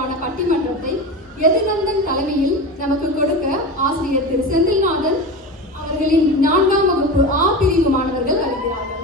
பெயரான பட்டிமன்றத்தை யதுநந்தன் தலைமையில் நமக்கு கொடுக்க ஆசிரியர் திரு செந்தில்நாதன் அவர்களின் 4ஆம் வகுப்பு ஆ பிரிவு மாணவர்கள் வருகிறார்கள்.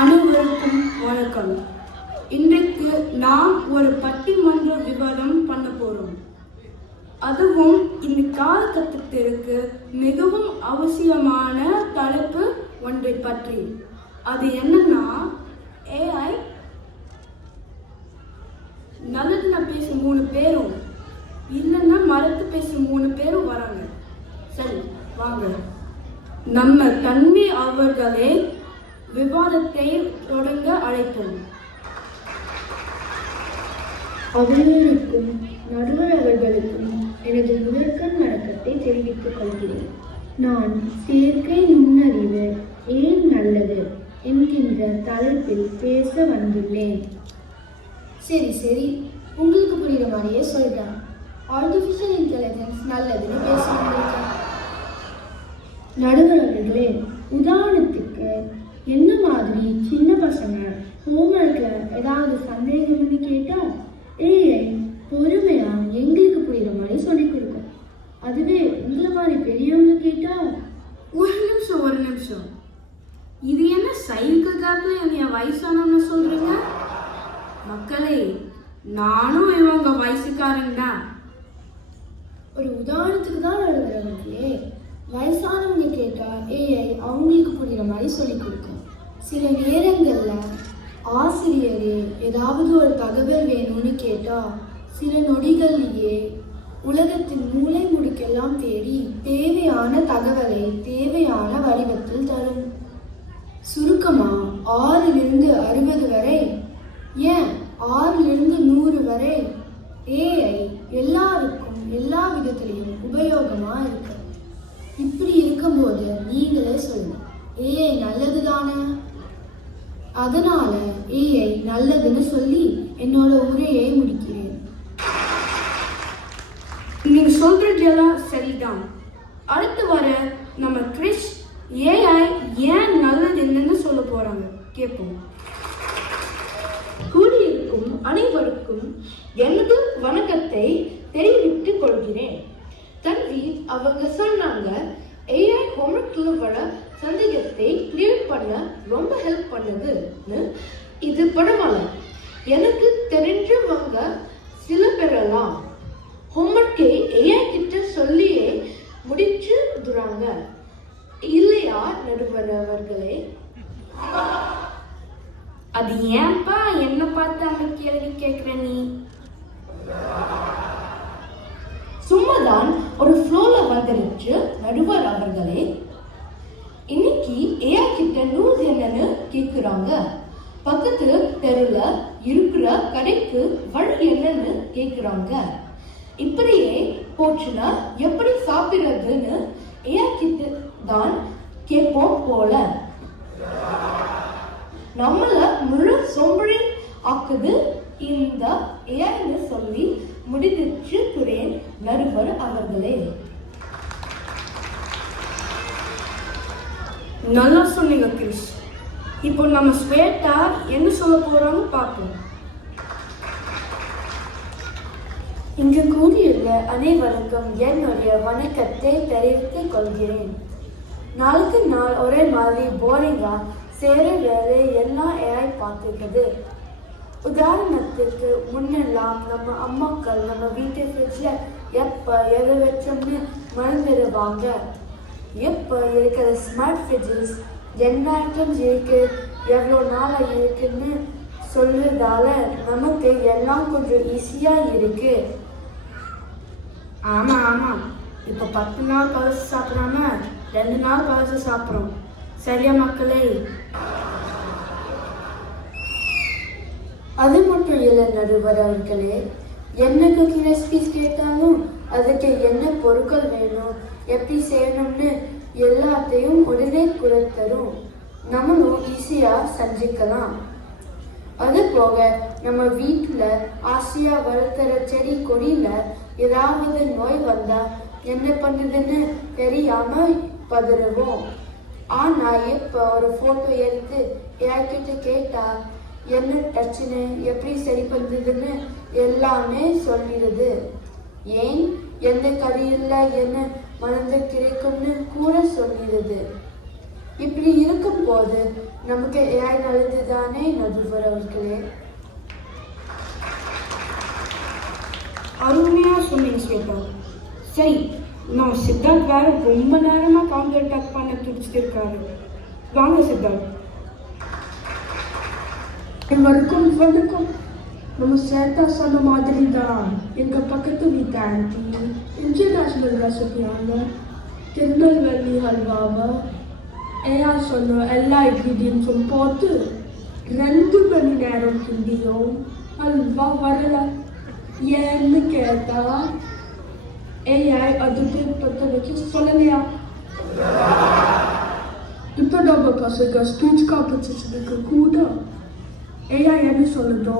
அனைவருக்கும் வணக்கம். இன்றைக்கு நாம் ஒரு பட்டிமன்ற விவாதம் பண்ண போறோம். அதுவும் இந்த காலகட்டத்திற்கு மிகவும் அவசியமான தலைப்பு ஒன்றை பற்றி. அது என்னன்னா ஏஐ. நல்லதுன்னா பேச 3 பேரும், இல்லைன்னா மறந்து பேச 3 பேரும் வராங்க. சரி வாங்க, நம்ம தன்வி அவர்களே விவாதத்தை தொடங்க அழைப்போம். அவர்களுக்கும் நடுவர் அவர்களுக்கும் எனது முதற்கண் வணக்கத்தை தெரிவித்துக் கொள்கிறேன். நான் செயற்கை நுண்ணறிவு ஏன் நல்லது என்கின்ற தலைப்பில் பேச வந்துள்ளேன். சரி, உங்களுக்கு புரியுற மாதிரியே சொல்றேன். ஆர்டிஃபிஷியல் இன்டெலிஜென்ஸ் நல்லதுன்னு பேச வந்திருக்கேன். நடுவர் அவர்களே, உதாரணத்துக்கு என்ன மாதிரி சின்ன பசங்க ஹோம்ஒர்க்ல ஏதாவது சந்தேகம்னு கேட்டா ஏஐ பொறுமையா எங்களுக்கு புரியுற மாதிரி சொல்லிக் கொடுக்கும். அதுவே உங்களை மாதிரி பெரியவங்க கேட்டா ஒரு நிமிஷம், இது என்ன சைக்கிள் காப்பு என்னைய வயசானவங்க சொல்றீங்க? மக்களே, நானும் இவங்க வயசுக்காரங்க தான். ஒரு உதாரணத்துக்கு தான் எழுதுறவங்களே, வயசானவங்க கேட்டா ஏஐ அவங்களுக்கு புரியுற மாதிரி சொல்லிக் கொடுக்கும். சில நேரங்கள்ல ஆசிரியரே ஏதாவது ஒரு தகவல் வேணும்னு கேட்டா சில நொடிகள்லேயே உலகத்தின் மூளை முடுக்கெல்லாம் தேடி தேவையான தகவலை தேவையான வடிவத்தில் தரும். சுருக்கமா 6லிருந்து 60 வரை, ஏன் 6லிருந்து 100 வரை ஏஐ எல்லாருக்கும் எல்லா விதத்திலையும் உபயோகமா இருக்கு. இப்படி இருக்கும்போது நீங்களே சொல்லுங்க, ஏஐ நல்லது தானே? அதனால ஏஐ நல்லதுன்னு சொல்லி என்னோட உரையை முடிக்கிறேன். நீங்க சொல்றது எல்லாம் சரிதான். அடுத்து வர நம்ம கிறிஸ் ஏஐ ஏன் நல்லது என்னன்னு சொல்ல போறாங்க, கேட்போம். கூடியிருக்கும் அனைவருக்கும் எனது வணக்கத்தை தெரிவித்துக் கொள்கிறேன். தன்வி அவங்க சொன்னாங்க ஏஐ ஹோம்ஒர்க்ல வர சந்தேகத்தை கிளியர் பண்ண ரொம்ப ஹெல்ப் பண்ணுதுன்னு. இது பரவாயில்ல, எனக்கு தெரிஞ்சவங்க சில பேரெல்லாம் ஹோம்ஒர்க்கை ஏஐ கிட்ட சொல்லியே முடிச்சுடுறாங்க இல்லையா நடுவர் அவர்களே? அது ஏன்பா என்ன பார்த்து அந்த கேள்வி கேட்கிற நீ? சும்மாதான் ஒரு ஃப்ளோல வந்துருச்சு நடுவர் அவர்களே. இன்னைக்கு ஏஐ கிட்ட நியூஸ் என்னன்னு கேக்குறாங்க. பக்கத்து தெருல இருக்கிற கடைக்கு வழி என்னன்னு கேக்குறாங்க. இப்படியே போச்சுன்னா எப்படி சாப்பிடுறதுன்னு ஏஐ கிட்ட தான் கேட்போம் போல. நம்மள முழு சோம்பரி ஆக்குது இந்த ஏஐன்னு சொல்லி முடிச்சிருக்கிறேன் நடுவர் அவர்களே. நல்லா சொன்னீங்க கிறிஸ். இப்போ நம்ம ஸ்வேதா என்ன சொல்ல போறோம்னு பார்ப்போம். இங்கு கூடியுள்ள அனைவருக்கும் என்னுடைய வணக்கத்தை தெரிவித்துக் கொள்கிறேன். நாளுக்கு நாள் ஒரே மாதிரி போரிங்கா சேர வேலை எல்லாம் ஏஐ பார்த்துக்குது. உதாரணத்துக்கு முன்னெல்லாம் நம்ம அம்மாக்கள் நம்ம வீட்டு ஃப்ரிட்ஜ்ல எப்போ எதை வச்சோம்னு மறந்துடுவாங்க. எப்போ இருக்கிற ஸ்மார்ட் ஃப்ரிட்ஜஸ் என்ன ஐட்டம்ஸ் இருக்கு, எவ்வளோ நாளாக இருக்குன்னு சொல்றதால நமக்கு எல்லாம் கொஞ்சம் ஈஸியா இருக்கு. ஆமா, இப்போ 10 நாள் பழசு சாப்பிடாம 2 நாள் பழசு சாப்பிட்றோம். சரியா மக்களே? அது மட்டும் இல்லை நடுவர் அவர்களே, என்ன குக்கிங் ரெசிபிஸ் கேட்டாலும் அதுக்கு என்ன பொருட்கள் வேணும், எப்படி செய்யணும்னு எல்லாத்தையும் உடனே கொடுத்தரும். நம்மளும் ஈஸியா செஞ்சுக்கலாம். அது போக நம்ம வீட்டில் ஆசையா வளர்த்துற செடி கொடியில ஏதாவது நோய் வந்தா என்ன பண்ணுதுன்னு தெரியாம பதறுவோம். ஆனா இப்போ ஒரு போட்டோ எடுத்து என்கிட்ட கேட்டா என்ன பிரச்சனை எப்படி சரி பண்றதுன்னு எல்லாமே சொல்லிடுது. ஏன் எந்த கதையில்ல என்ன மனது கிடைக்கும்னு கூட சொல்லிடுது. இப்படி இருக்கும் போது நமக்கு ஏஐ நல்லதுதானே நடுவர் அவர்களே? அருமையா சொன்னீங்க ஸ்வேதா. சரி, நான் சித்தார்த் வேற ரொம்ப நேரமா கவுண்டர் அட்டாக் பண்ண துடிச்சிட்டு இருக்காரு. வாங்க சித்தார்த். வணக்கம் வணக்கம். நம்ம சேட்டா சொன்ன மாதிரி தான் எங்க பக்கத்து வீட்டு ஆண்டி இன்டர்நேஷனல் ரெசிபியாங்க திருநெல்வேலி ஹல்வாவை ஏஆ சொன்ன எல்லா இன்க்ரீடியன்ஸும் போட்டு 2 மணி நேரம் கிண்டியும் ஹல்வா வரல. ஏன்னு கேட்டா ஏஐ அதுக்கு பத்த வச்சு சொல்லலையா? இப்போ நம்ம பசங்க ஸ்பீச் காம்படிஷனுக்கு கூட ஏஐ என்ன சொல்லுதோ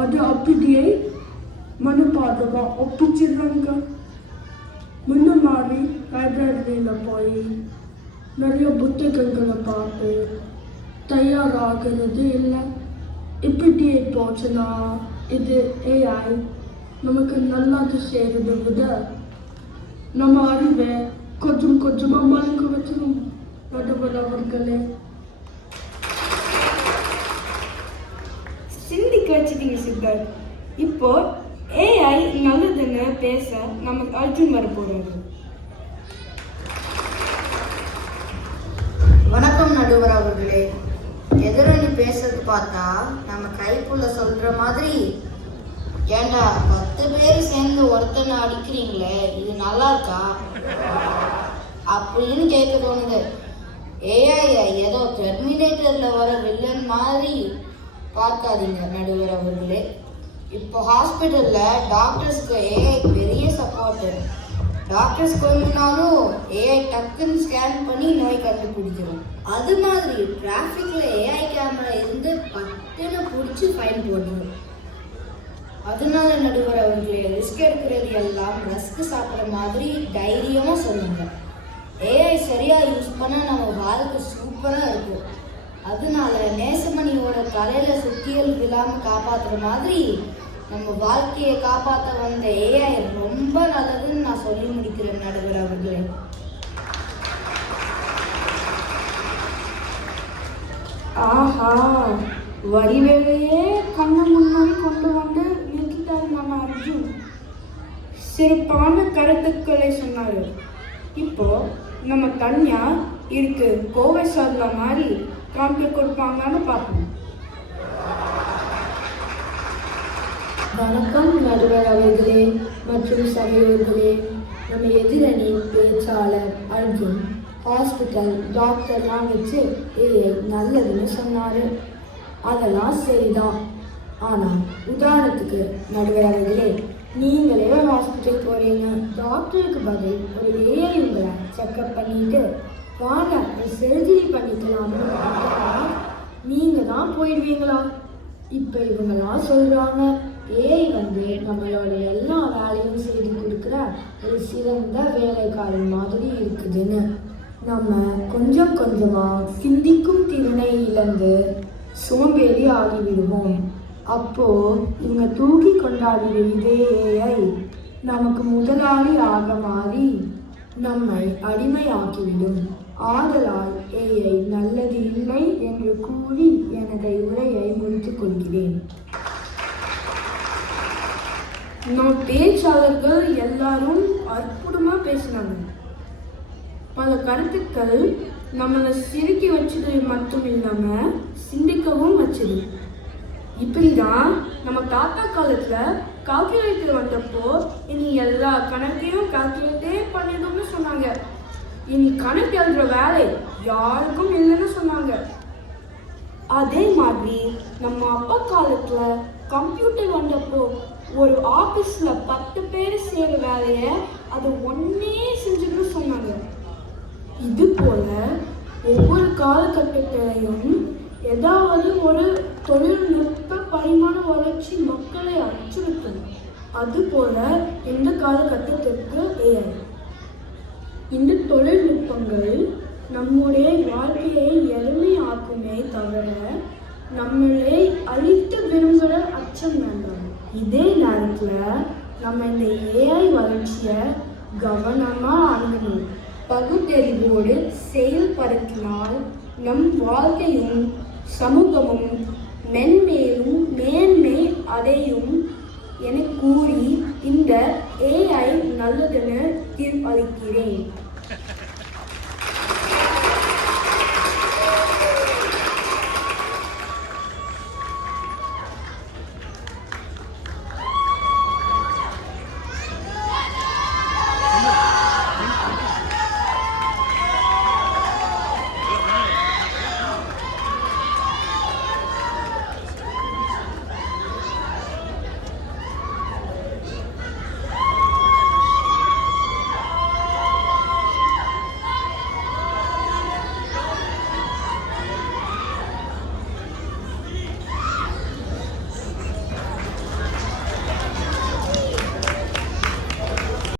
அது அப்படியே மனப்பாடமா ஒப்பிச்சிடுறாங்க. முன்ன மாதிரி லைப்ரரியில் போய் நிறைய புத்தகங்களை பார்த்து தயாராகிறது இல்லை. இப்படியே போச்சுன்னா இது ஏஐ நமக்கு நல்லது செய்கிறத விட நம்ம அறிவை கொஞ்சம் கொஞ்சமாக மறக்க வச்சிடும் நடுவர் அவர்களே. சிந்திக்க வச்சுட்டீங்க சித்தார்த். இப்போ ஏஐ நல்லதுன்னு பேச நமக்கு அர்ஜுன் வர போறாரு. வணக்கம் நடுவர் அவர்களே. எதிரணி பேசுறது பார்த்தா நம்ம கைப்புள்ள சொல்ற மாதிரி, ஏண்டா 10 பேர் சேர்ந்து ஒருத்தனை அடிக்கிறீங்களே இது நல்லா இருக்கா அப்படின்னு கேட்க தோணுது. ஏஐ ஏதோ டெர்மினேட்டர்ல வர வில்லன் மாதிரி பார்க்காதீங்க நடுவர் அவர்களே. இப்போ ஹாஸ்பிட்டல்ல டாக்டர்ஸ்க்கு ஏஐ பெரிய சப்போர்ட். டாக்டர்ஸ் கொஞ்சனாலும் ஏஐ டக்குன்னு ஸ்கேன் பண்ணி நோய் கண்டுபிடிக்கிறோம். அது மாதிரி டிராஃபிக்ல ஏஐ கேமரா இருந்து பட்டுன்னு பிடிச்சி ஃபைன் போட்டுரும். அதனால நடுவர் அவர்களே, ரிஸ்க் எடுக்கிறது எல்லாம் ரஸ்க் சாப்பிட்ற மாதிரி தைரியமா சொல்லுங்க. ஏஐ சரியா யூஸ் பண்ண நம்ம வாழ்க்கை சூப்பரா இருக்கும். அதனால நேசமணியோட தலையில சுத்தியல் விழாம காப்பாத்துற மாதிரி நம்ம வாழ்க்கையை காப்பாற்ற வந்த ஏஐ ரொம்ப நல்லதுன்னு நான் சொல்லி முடிக்கிறேன் நடுவர் அவர்களே. ஆஹா, வரிவேலையே கண்ணு முன்னாடி கொண்டு வந்து நிறுத்திட்டாரு நம்ம அர்ஜுன். சிறப்பான கருத்துக்களை சொன்னாரு. இப்போ நம்ம தனியா இருக்கு கோவை சாதா மாதிரி காமிக்க கொடுப்பாங்கன்னு பார்ப்போம். வணக்கம் நடுவர் அவர்களே மற்றும் சகோதரர்களே. நம்ம எதிரணி பேச்சாளர் அர்ஜுன் ஹாஸ்பிட்டல் டாக்டர்லாம் வச்சு ஏஐ நல்லதுன்னு சொன்னார். அதெல்லாம் சரிதான். ஆனால் உதாரணத்துக்கு நடுவர் அவர்களே, நீங்களே ஒரு ஹாஸ்பிட்டல் போகிறீங்க. டாக்டருக்கு பதில் ஒரு ஏஐ உங்களை செக்அப் பண்ணிட்டு வாங்க ஒரு சர்ஜரி பண்ணிக்கலாம்னு நீங்கள் தான் போயிடுவீங்களா? இப்போ இவங்கெல்லாம் சொல்கிறாங்க ஏஐ நம்மளோட எல்லா வேலையும் செய்து கொடுக்குற ஒரு சிறந்த வேலைக்காரன் மாதிரி இருக்குதுன்னு. நம்ம கொஞ்சம் கொஞ்சமாக சிந்திக்கும் திறனை இழந்து சோம்பேறி ஆகிவிடுவோம். அப்போது இவங்க தூக்கி கொண்டாடிய இதே ஏஐ நமக்கு முதலாளி ஆக மாறி நம்மை அடிமையாக்கிவிடும். ஆதலால் ஏஐ நல்லது இல்லை என்று கூறி எனது உரையை முடித்துக் கொள்கிறேன். நம் பேச்சாளர்கள் எல்லாரும் அற்புதமா பேசினாங்க. பல கருத்துக்கள் நம்மளை சிரிக்க வச்சது மட்டும் இல்லாம சிந்திக்கவும் வச்சது. இப்படிதான் நம்ம தாத்தா காலத்துல கால்குலேட்டர் வந்தப்போ இனி எல்லா கணக்கையும் கால்குலேட்டே பண்ணிடும்னு சொன்னாங்க. இனி கணக்கு எழுதுற வேலை யாருக்கும் இல்லைன்னு சொன்னாங்க. அதே மாதிரி நம்ம அப்பா காலத்துல கம்ப்யூட்டர் வந்தப்போ ஒரு ஆபீஸ்ல 10 பேர் செய்யற வேலைய அது ஒன்னே செஞ்சுட்டு சொன்னாங்க. இது போல ஒவ்வொரு காலகட்டத்திலையும் ஏதாவது ஒரு தொழில்நுட்ப பரிமாண வளர்ச்சி மக்களை அச்சுறுத்தும். அது போல இந்த காலகட்டத்திற்கு ஏஐ. இந்த தொழில்நுட்பங்கள் நம்முடைய வாழ்க்கையை எளிமையாக்குமே தவிர நம்மளை அழித்து விரும்புகிற அச்சம் வேண்டாம். இதே நேரத்தில் நம்ம இந்த ஏஐ வளர்ச்சியை கவனமாக அணுகணும். பகுத்தறிவோடு செயல்படுத்தினால் நம் வாழ்க்கையும் சமூகமும் மென்மேலும் மேன்மை அடையும் என கூறி இந்த ஏஐ நல்லதென தீர்ப்பளிக்கிறேன்.